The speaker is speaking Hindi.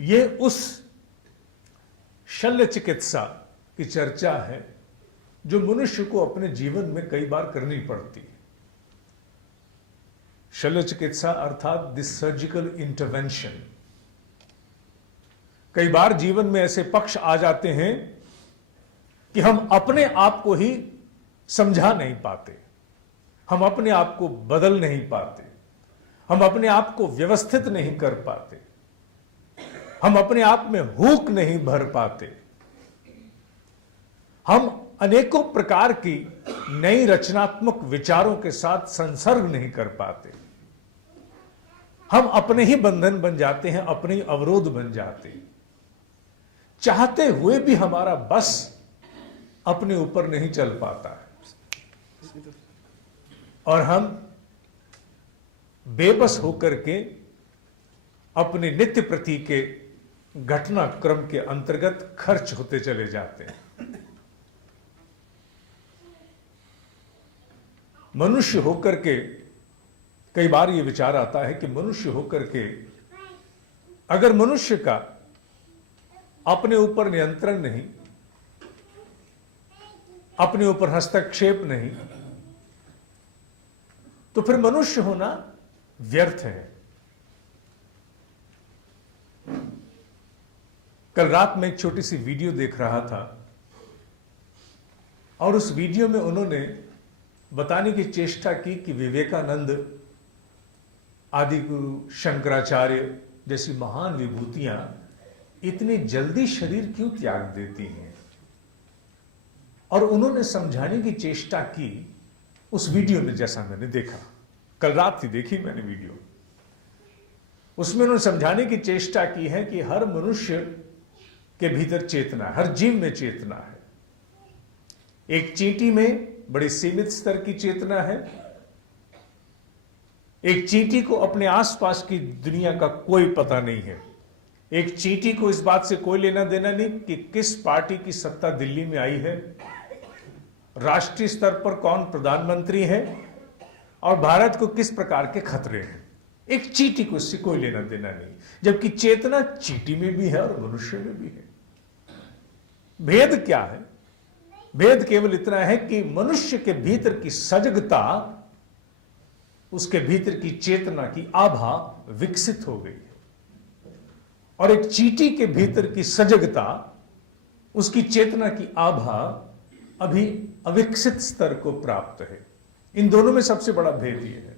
ये उस शल्य चिकित्सा की चर्चा है जो मनुष्य को अपने जीवन में कई बार करनी पड़ती है। शल्य चिकित्सा अर्थात द सर्जिकल इंटरवेंशन। कई बार जीवन में ऐसे पक्ष आ जाते हैं कि हम अपने आप को ही समझा नहीं पाते, हम अपने आप को बदल नहीं पाते, हम अपने आप को व्यवस्थित नहीं कर पाते, हम अपने आप में हुक नहीं भर पाते, हम अनेकों प्रकार की नई रचनात्मक विचारों के साथ संसर्ग नहीं कर पाते, हम अपने ही बंधन बन जाते हैं, अपने ही अवरोध बन जाते हैं। चाहते हुए भी हमारा बस अपने ऊपर नहीं चल पाता है और हम बेबस होकर के अपने नित्य प्रति के घटनाक्रम के अंतर्गत खर्च होते चले जाते हैं। मनुष्य होकर के कई बार यह विचार आता है कि मनुष्य होकर के अगर मनुष्य का अपने ऊपर नियंत्रण नहीं, अपने ऊपर हस्तक्षेप नहीं, तो फिर मनुष्य होना व्यर्थ है। कल रात में एक छोटी सी वीडियो देख रहा था और उस वीडियो में उन्होंने बताने की चेष्टा की कि विवेकानंद, आदि गुरु शंकराचार्य जैसी महान विभूतियां इतनी जल्दी शरीर क्यों त्याग देती हैं, और उन्होंने समझाने की चेष्टा की उस वीडियो में। जैसा मैंने देखा, कल रात ही देखी मैंने वीडियो, उसमें उन्होंने समझाने की चेष्टा की है कि हर मनुष्य के भीतर चेतना है, हर जीव में चेतना है। एक चींटी में बड़ी सीमित स्तर की चेतना है, एक चींटी को अपने आसपास की दुनिया का कोई पता नहीं है, एक चींटी को इस बात से कोई लेना देना नहीं कि किस पार्टी की सत्ता दिल्ली में आई है, राष्ट्रीय स्तर पर कौन प्रधानमंत्री है और भारत को किस प्रकार के खतरे हैं। एक चींटी को इससे कोई लेना देना नहीं, जबकि चेतना चींटी में भी है और मनुष्य में भी है। भेद क्या है? भेद केवल इतना है कि मनुष्य के भीतर की सजगता, उसके भीतर की चेतना की आभा विकसित हो गई है, और एक चींटी के भीतर की सजगता, उसकी चेतना की आभा अभी अविकसित स्तर को प्राप्त है। इन दोनों में सबसे बड़ा भेद यह है।